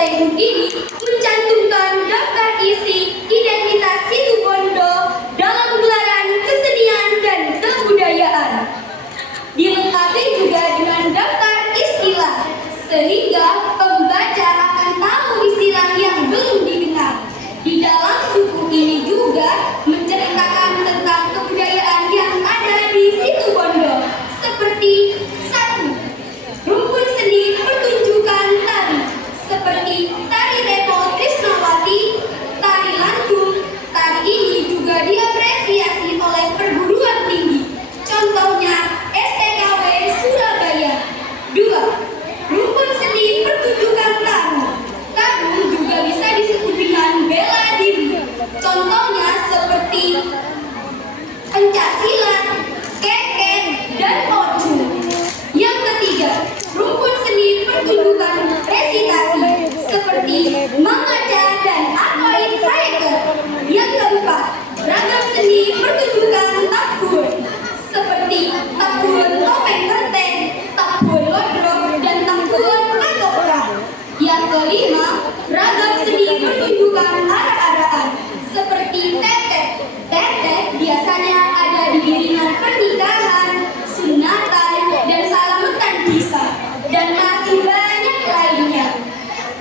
Tengku ini mencantumkan daftar isi identitas Situbondo dalam gelaran kesenian dan kebudayaan. Dilengkapi juga dengan daftar istilah, sehingga pembaca akan tahu istilah yang belum dikenal. Di dalam buku ini juga menceritakan tentang kebudayaan yang ada di Situbondo, seperti 1. Rumpun seni pertunjukan tari, seperti tari Repo Trisnawati, tari lantung. Tari ini juga diapresiasi oleh perguruan tinggi, contohnya STKW Surabaya. 2. Rumpun seni pertunjukan tarung. Tarung juga bisa disebut dengan bela diri, contohnya seperti pencaksilat, keken, dan orjun. Yang ketiga, rumpun seni pertunjukan resitasi, seperti mengaca dan aquain striker. Yang keempat, ragam seni pertunjukan tabur, seperti tabur topeng renteng, tabur lodrok, dan tabur katoprak. Yang kelima, ragam seni pertunjukan arak-arakan, seperti tetek. Tetek biasanya ada di iringan pernikahan, sunatan, dan salametan bisa, dan masih banyak lainnya.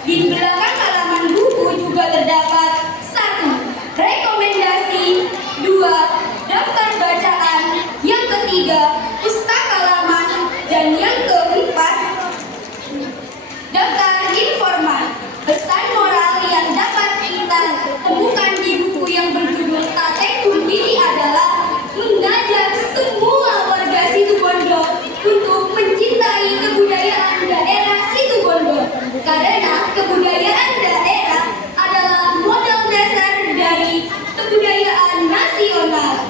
Di belakang halaman buku juga terdapat 1. Rekomendasi, 2. Daftar bacaan, yang ketiga pustaka laman, dan yang keempat daftar informan. Pesan moral yang dapat kita temukan di buku yang berjudul Tengku ini adalah mengajak semua warga Situbondo untuk mencintai kebudayaan daerah Situbondo, karena kebudayaan daerah adalah modal dasar dari kebudayaan nasional.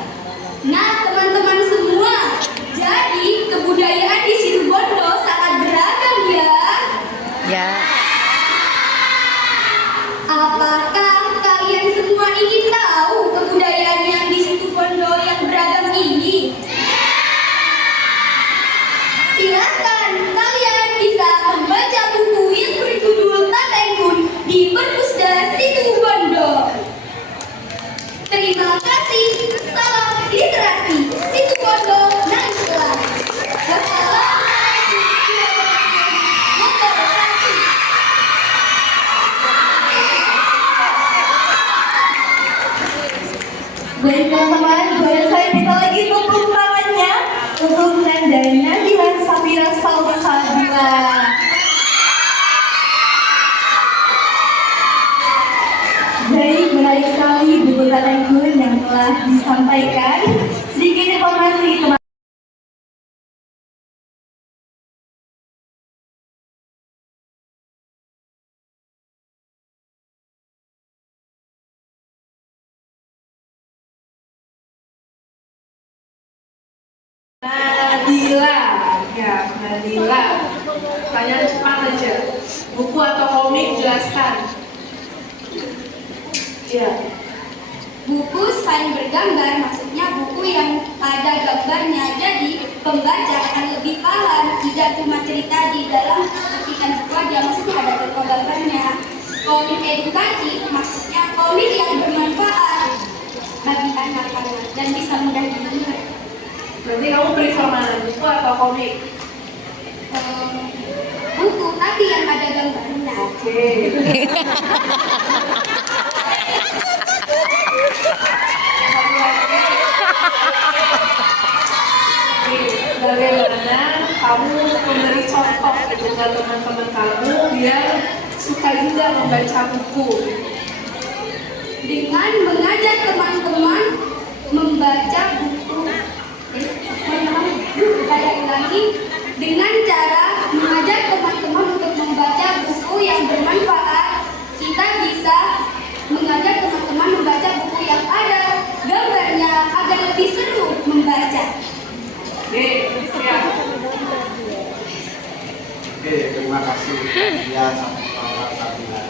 Nah, teman-teman semua, jadi kebudayaan di Situbondo sangat beragam ya. Ya. Apakah kalian semua ingin tahu kebudayaan yang di Situbondo yang beragam ini? Silakan, kalian bisa membaca buku yang berjudul Tatengkun di Perpusda Situbondo. Terima kasih. Salam literasi Situbondo Nangkelan. Wassalamualaikum warahmatullahi wabarakatuh. Baik teman-teman, boleh saya minta lagi tepuk tangannya untuk menandai Nabila Safira Salsabila. Baik, menarik sekali buku Tatengkun yang telah disampaikan. Sedikit informasi teman. Nabila, tanya cepat aja. Buku atau komik, jelaskan. Ya. Buku selain bergambar, maksudnya buku yang ada gambarnya, jadi pembaca akan lebih paham, tidak cuma cerita di dalam petikan buku aja, maksudnya ada gambarnya. Komik edukasi, maksudnya komik yang bermanfaat bagi anak-anak dan bisa mudah diingat. Berarti kamu prefer mana, buku atau komik? Buku, tapi yang ada gambarnya. Oke. Bagaimana kamu memberi contoh kepada teman-teman kamu biar suka juga membaca buku? Dengan mengajak teman-teman membaca buku. Saya ulangi, dengan cara mengajak teman-teman untuk membaca buku yang bermanfaat, kita bisa mengajak teman-teman membaca buku yang ada gambarnya agar lebih seru membaca. Oke, siap. Oke, terima kasih ya Sabila.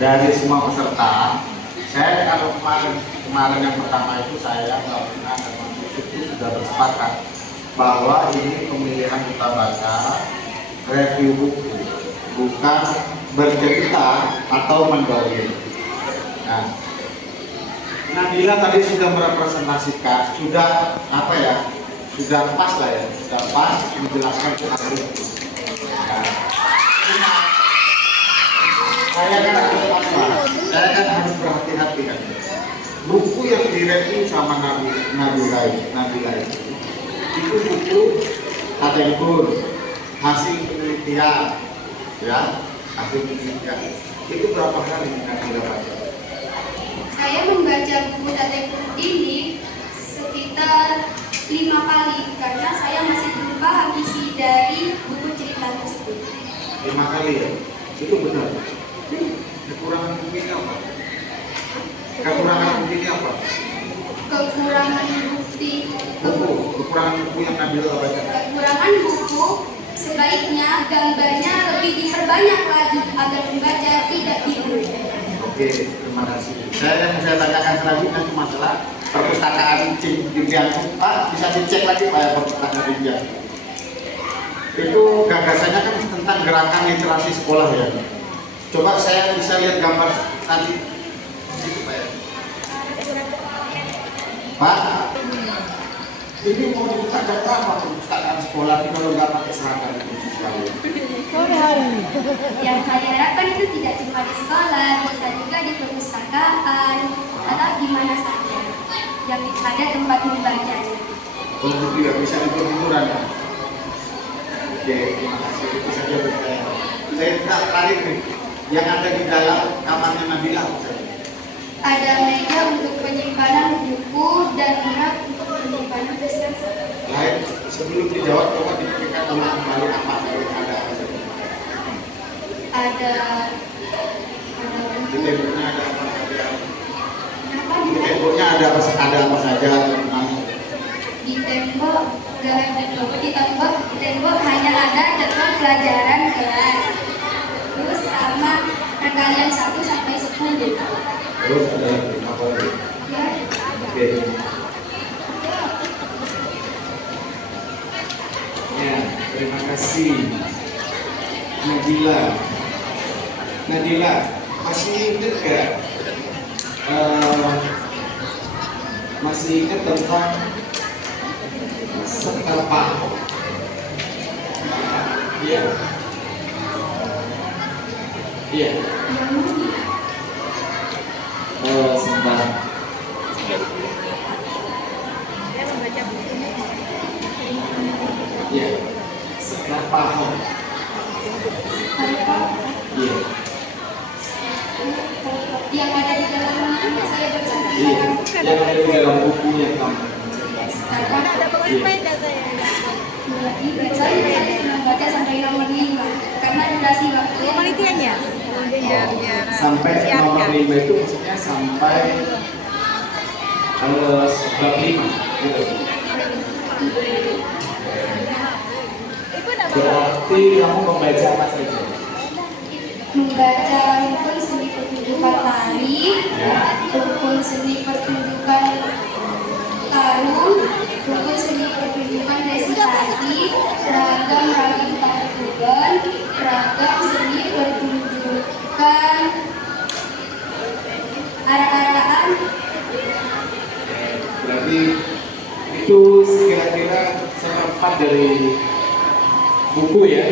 Dari semua peserta, saya kalau kemarin yang pertama itu saya Mbak dan Mas Yusuf itu sudah bersepakat bahwa ini pemilihan kita baca review buku, bukan bercerita atau mendongeng. Nah, Nabila tadi sudah merepresentasikan, sudah apa ya, sudah pas lah ya, sudah pas menjelaskan tentang buku. Nah, saya kan harus apa? Saya kan harus berhati-hati kan. Buku yang direview sama Nabila itu buku kategori hasil penelitian, ya, hasil penelitian. Itu berapa kali Nabila baca? Saya membaca buku Tateku ini sekitar 5 kali karena saya masih belum paham isi dari buku cerita tersebut. 5 kali ya? Itu benar. Kekurangan buku ini apa? Kekurangan buku ini apa? Kekurangan Kekurangan buku yang Nabila baca. Kekurangan buku sebaiknya gambarnya lebih diperbanyak lagi agar pembaca tidak bingung. Oke, terima kasih. Saya tanyakan selanjutnya itu masalah perpustakaan Dimyati. Pak, bisa dicek lagi Pak ya perpustakaan Dimyati. Itu gagasannya kan tentang gerakan literasi sekolah ya. Coba saya bisa lihat gambar nanti. Itu Pak ya. Pak, ini mau dibuka jam berapa perpustakaan sekolah ini kalau nggak pakai seragam itu sekali? Yang saya harapkan itu tidak cuma di sekolah, bisa juga di perpustakaan atau di mana saja yang ada tempat membacanya. Kalau tidak bisa tidur-tiduran ya. Oke, terima kasih. Itu saja dari saya. Saya tidak tarik nih. Yang ada di dalam kamarnya Nabila apa saja? Ada meja untuk penyimpanan buku dan rak untuk penyimpanan berkas. Lain, sebelum dijawab coba dipikirkan ulang kembali apa yang ada apa saja. Ada Di temboknya ada apa saja? apa Di temboknya ada apa saja? di tembok di tembok hanya ada jadwal pelajaran kelas, terus sama perkalian 1 sampai 10. Terus ada apa lagi? Ya, Oke. Ya, terima kasih Nadila, masih ingat gak? Masih ingat tentang Sekar Paho? Iya. Iya. Sebentar. Iya. Sekar Paho. Iya. yang ada di dalam saya bersama Iya. Yang ada di dalam buku yang kamu saya membaca sampai nomor 5 karena durasi waktu Penelitiannya? sampai nomor 5 itu maksudnya sampai bab 5 gitu. Berarti kamu membaca apa saja? membaca rukun seni pertunjukan tari, rukun seni pertunjukan tarung, rukun seni pertunjukan resitasi, ragam tarian, ragam seni pertunjukan arah-arahan. Berarti itu kira-kira seperempat dari buku ya.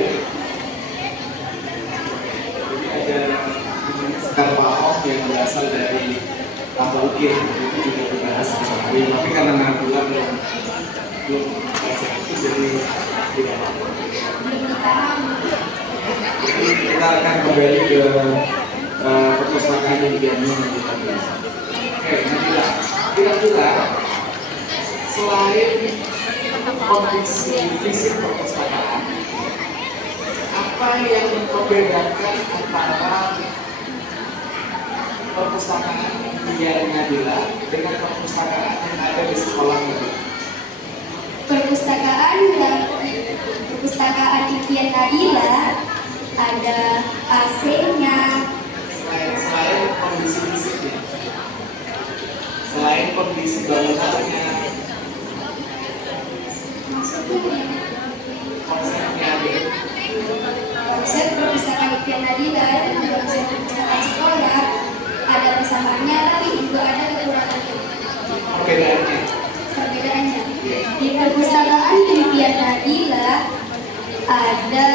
Jadi ada Sekar Paho yang berasal dari Tahu Ukir, itu juga dibahas sekali. Tapi karena Nabila belum baca itu jadi tidak apa-apa. Jadi kita akan kembali ke perpustakaan yang diambil yang kita bahas. Oke, Nabila, kira-kira selain kondisi fisik perpustakaan, apa yang membedakan antara perpustakaan Impian Nabila dengan perpustakaan yang ada di sekolah ini? Perpustakaan impian Nabila ada AC-nya, Selain kondisi fisiknya, selain kondisi bangunannya, maksudnya konsepnya gitu. konsep perpustakaan penelitian Nadila tentang kesehatan sekolah ada kesamaannya, tapi juga ada kekurangannya. Perbedaannya di perpustakaan penelitian Nadila ada